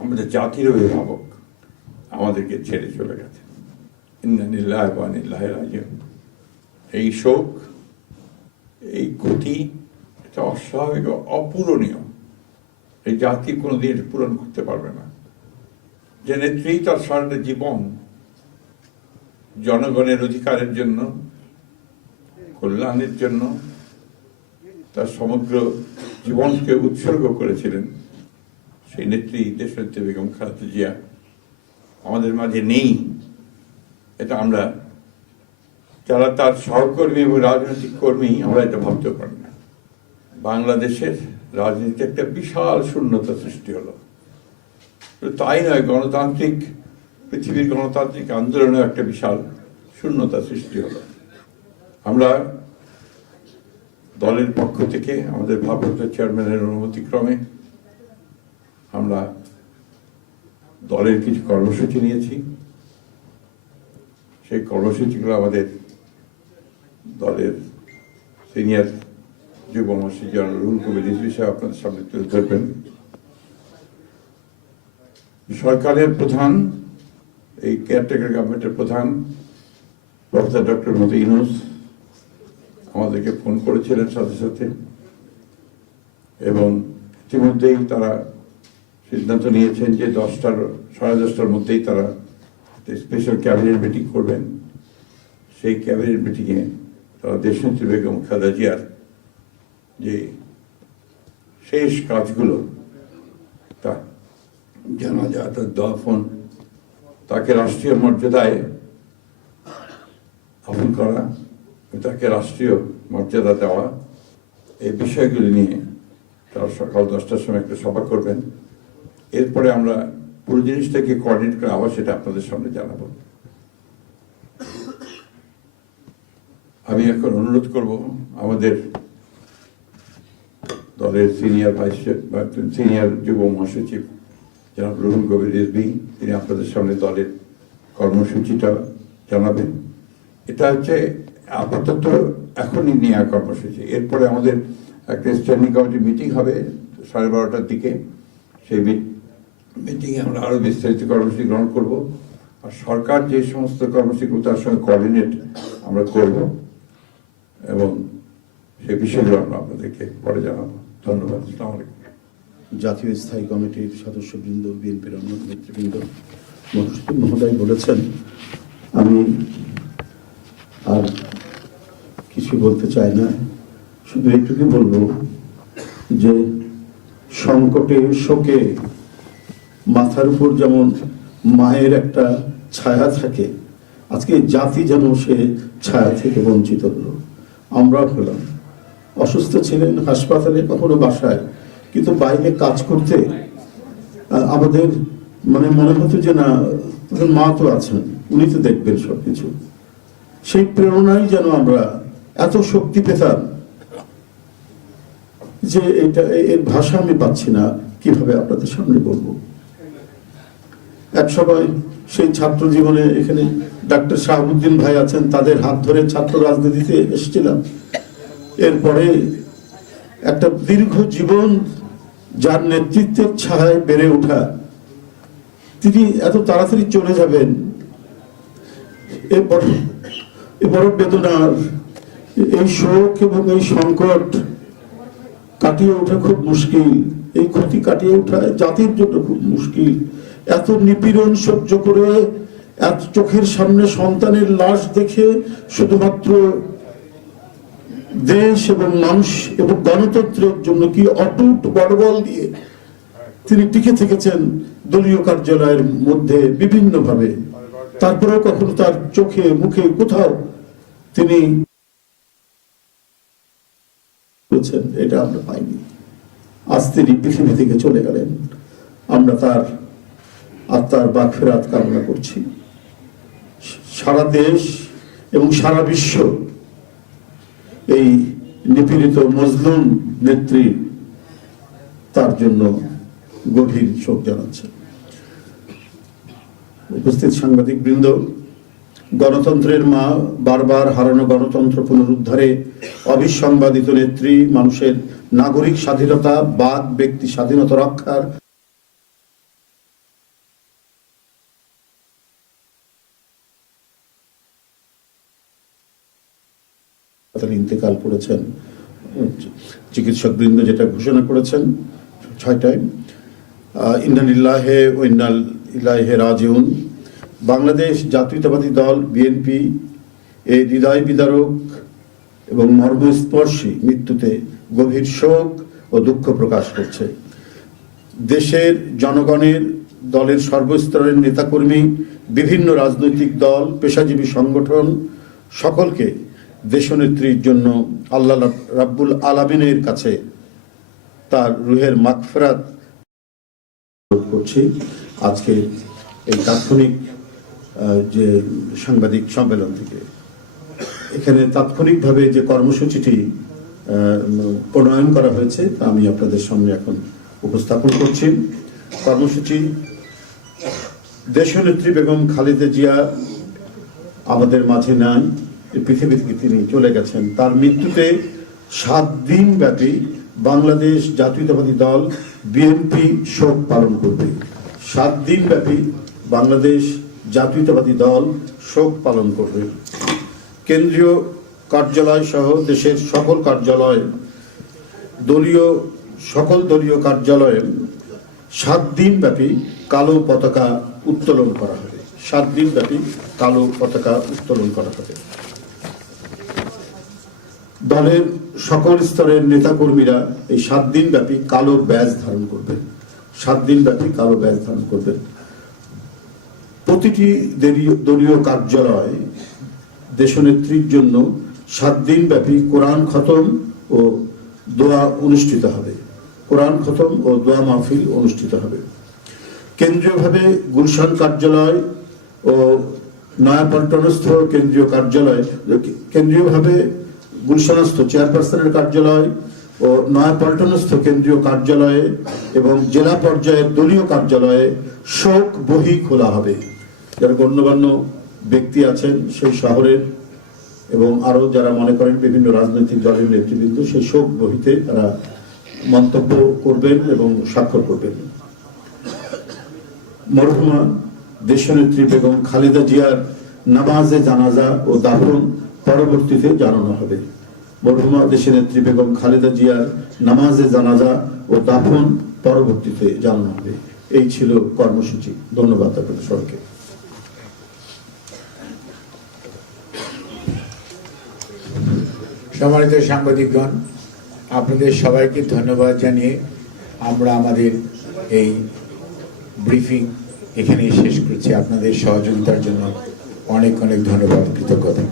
আমাদের জাতির অভিভাবক আমাদেরকে ছেড়ে চলে গেছে। ইন্না লিল্লাহি ওয়া ইন্না ইলাইহি রাজিউন। এই শোক, এই গতি, এটা অস্বাভাবিক, অপূরণীয়। এই জাতি কোনোদিন পূরণ করতে পারবে না। যে নেত্রী তার সারাটা জীবন জনগণের অধিকারের জন্য, কল্যাণের জন্য তার সমগ্র জীবনকে উৎসর্গ করেছিলেন, সেই নেত্রী দেশনেত্রী বেগম খালেদা জিয়া আমাদের মাঝে নেই। এটা আমরা যারা তার সহকর্মী এবং রাজনৈতিক কর্মী, আমরা এটা ভাবতে পারি না। বাংলাদেশের রাজনীতিতে একটা বিশাল শূন্যতা সৃষ্টি হলো। তাই নয়, পৃথিবীর গণতান্ত্রিক আন্দোলনেও একটা বিশাল শূন্যতা সৃষ্টি হলো। আমরা দলের পক্ষ থেকে আমাদের ভারপ্রাপ্ত চেয়ারম্যানের অনুমতিক্রমে আমরা দলের কিছু কর্মসূচি নিয়েছি। সেই কর্মসূচিগুলো আমাদের দলের সিনিয়র যুব মহাসচিব জনাব রুহুল কবির রিজভী সাহেব আপনাদের সামনে তুলে ধরবেন। সরকারের প্রধান, এই কেয়ারটেকার গভর্নমেন্টের প্রধান প্রফেসর ডক্টর মোহাম্মদ ইউনূস আমাদেরকে ফোন করেছিলেন সাথে সাথে, এবং ইতিমধ্যেই তারা সিদ্ধান্ত নিয়েছেন যে 10টার মধ্যেই তারা স্পেশাল ক্যাবিনেট মিটিং করবেন। সেই ক্যাবিনেট মিটিংয়ে তারা দেশনেত্রী বেগম খালেদা জিয়ার যে শেষ কাজগুলো, তা জানাজা, তার দাফন, তাকে রাষ্ট্রীয় মর্যাদায় দাফন করা, তাকে রাষ্ট্রীয় মর্যাদা দেওয়া, এই বিষয়গুলি নিয়ে তারা সকাল 10টার সময় একটা সভা করবেন। এরপরে আমরা পুরো জিনিসটাকে কোঅর্ডিনেট করে আবার সেটা আপনাদের সামনে জানাবো। আমি এখন অনুরোধ করব আমাদের দলের সিনিয়র যুব মহাসচিব জনাব রুহুল কবির রিজভী, তিনি আপনাদের সামনে দলের কর্মসূচিটা জানাবেন। এটা হচ্ছে আপাতত এখনই নেওয়া কর্মসূচি। এরপরে আমাদের একটা স্ট্যান্ডিং কমিটি মিটিং হবে 12:30টার দিকে। সেই মিটিংয়ে আমরা আরও বিস্তারিত কর্মসূচি গ্রহণ করব, আর সরকার যে সমস্ত কর্মসূচিগুলো তার সঙ্গে কোঅর্ডিনেট আমরা করব, এবং সেই বিষয়গুলো আমরা আপনাদেরকে পরে জানাবো। ধন্যবাদ। আসসালামু আলাইকুম। জাতীয় স্থায়ী কমিটির সদস্যবৃন্দ, বিএনপির অন্য নেতৃবৃন্দ মহোদয় বলেছেন, আমি আর কিছু বলতে চাই না, শুধু এইটুকুই বলবো যে সংকটে, শোকে মাথার উপর যেমন মায়ের একটা ছায়া থাকে, আজকে জাতি যেন সে ছায়া থেকে বঞ্চিত হলো। আমরা হলাম, অসুস্থ ছিলেন হাসপাতালে, কখনো বাসায়, কিন্তু বাইরে কাজ করতে আমাদের মনে হতো যে না, মা তো আছেন, উনি তো দেখবেন সবকিছু। সেই প্রেরণাই যেন আমরা এত শক্তি পেতাম যে এটা, এর ভাষা আমি পাচ্ছি না কিভাবে আপনাদের সামনে বলবো। এক সময় সেই ছাত্র জীবনে এখানে ডাক্তার শাহাবুদ্দিন ভাই আছেন, তাদের হাত ধরে ছাত্র রাজনীতিতে এসেছিলাম। এরপরে একটা দীর্ঘ জীবন যার নেতৃত্বের ছায়ায় বেড়ে ওঠা, তিনি এত তাড়াতাড়ি চলে যাবেন, এ বড় বেদনার। এই শোক এবং এই সংকট কাটিয়ে ওঠা খুব মুশকিল, এই ক্ষতি কাটিয়ে ওঠা জাতির জন্য খুব মুশকিল। এত নিপীড়ন সহ্য করে, এত চোখের সামনে সন্তানের লাশ দেখে শুধুমাত্র দেশ এবং মানুষ এবং গণতন্ত্রের জন্য কি অটুট বড়বল দিয়ে তিনি টিকে থেকেছেন দলীয় কার্যালয়ের মধ্যে বিভিন্ন ভাবে। তারপরেও কখনো তার চোখে মুখে কোথাও তিনি এটা আমরা পাইনি। আজ তিনি পৃথিবী থেকে চলে গেলেন, আমরা তার আত্মার মাগফিরাত কামনা করছি। সারা দেশ এবং সারা বিশ্ব এই নিপীড়িত মজলুম নেত্রী তার জন্য গভীর শোক জানাচ্ছে। উপস্থিত সাংবাদিক বৃন্দ, গণতন্ত্রের মা, বারবার হারানো গণতন্ত্র পুনরুদ্ধারে অবিসংবাদিত নেত্রী, মানুষের নাগরিক স্বাধীনতা, বাক ব্যক্তি স্বাধীনতা রক্ষার তারা ইন্তেকাল করেছেন। চিকিৎসকবৃন্দ যেটা ঘোষণা করেছেন 6টায়, ইন্না লিল্লাহি ওয়া ইন্না ইলাইহি রাজিউন। বাংলাদেশ জাতীয়তাবাদী দল বিএনপি এই হৃদয় বিদারক এবং মর্মস্পর্শী মৃত্যুতে গভীর শোক ও দুঃখ প্রকাশ করছে। দেশের জনগণের, দলের সর্বস্তরের নেতাকর্মী, বিভিন্ন রাজনৈতিক দল, পেশাজীবী সংগঠন সকলকে দেশনেত্রীর জন্য আল্লাহ রাব্বুল আলামিনের কাছে তার রুহের মাগফিরাত করছি। আজকে এই তাৎক্ষণিক যে সাংবাদিক সম্মেলন থেকে এখানে তাৎক্ষণিকভাবে যে কর্মসূচিটি প্রণয়ন করা হয়েছে তা আমি আপনাদের সামনে এখন উপস্থাপন করছি। কর্মসূচি: দেশনেত্রী বেগম খালেদা জিয়া আমাদের মাঝে নাই, পৃথিবী থেকে তিনি চলে গেছেন। তার মৃত্যুতে 7 দিন ব্যাপী বাংলাদেশ জাতীয়তাবাদী দল বিএনপি শোক পালন করবে। 7 দিন ব্যাপী বাংলাদেশ জাতীয়তাবাদী দল শোক পালন করবে। কেন্দ্রীয় কার্যালয় সহ দেশের সকল কার্যালয়, সকল দলীয় কার্যালয়ে 7 দিন ব্যাপী কালো পতাকা উত্তোলন করা হবে। 7 দিন ব্যাপী কালো পতাকা উত্তোলন করা হবে। দলের সকল স্তরের নেতাকর্মীরা এই 7 দিন ব্যাপী কালো ব্যাজ ধারণ করবেন। 7 দিন ব্যাপী কালো ব্যাজ ধারণ করবেন। প্রতিটি দলীয় কার্যালয় দেশনেত্রীর জন্য 7 দিন ব্যাপী কোরআন খতম ও দোয়া অনুষ্ঠিত হবে। কোরআন খতম ও দোয়া মাহফিল অনুষ্ঠিত হবে। কেন্দ্রীয়ভাবে গুলশান কার্যালয় ও নয়াপল্টনস্থ কেন্দ্রীয় কার্যালয়, কেন্দ্রীয়ভাবে গুলশানস্থ চেয়ারপারসনের কার্যালয় ও নয়াপল্টনস্থ কেন্দ্রীয় কার্যালয়ে এবং জেলা পর্যায়ের দলীয় কার্যালয়ে শোক বহি খোলা হবে। যারা গণ্যমান্য ব্যক্তি আছেন সেই শহরের এবং আরো যারা মনে করেন বিভিন্ন রাজনৈতিক দলের নেতৃবৃন্দ, সেই শোক বহিতে তারা মন্তব্য করবেন এবং স্বাক্ষর করবেন। মরহুমা দেশনেত্রী বেগম খালেদা জিয়ার নামাজে জানাজা ও দাফন পরবর্তীতে জানানো হবে। মরহুমা দেশনেত্রী বেগম খালেদা জিয়ার নামাজে জানাজা ও দাফন পরবর্তীতে জানানো হবে। এই ছিল কর্মসূচি। ধন্যবাদ আপনাদের সবাইকে। সম্মানিত সাংবাদিকগণ, আপনাদের সবাইকে ধন্যবাদ জানিয়ে আমরা আমাদের এই ব্রিফিং এখানেই শেষ করছি। আপনাদের সহযোগিতার জন্য অনেক অনেক ধন্যবাদ, কৃতজ্ঞতা।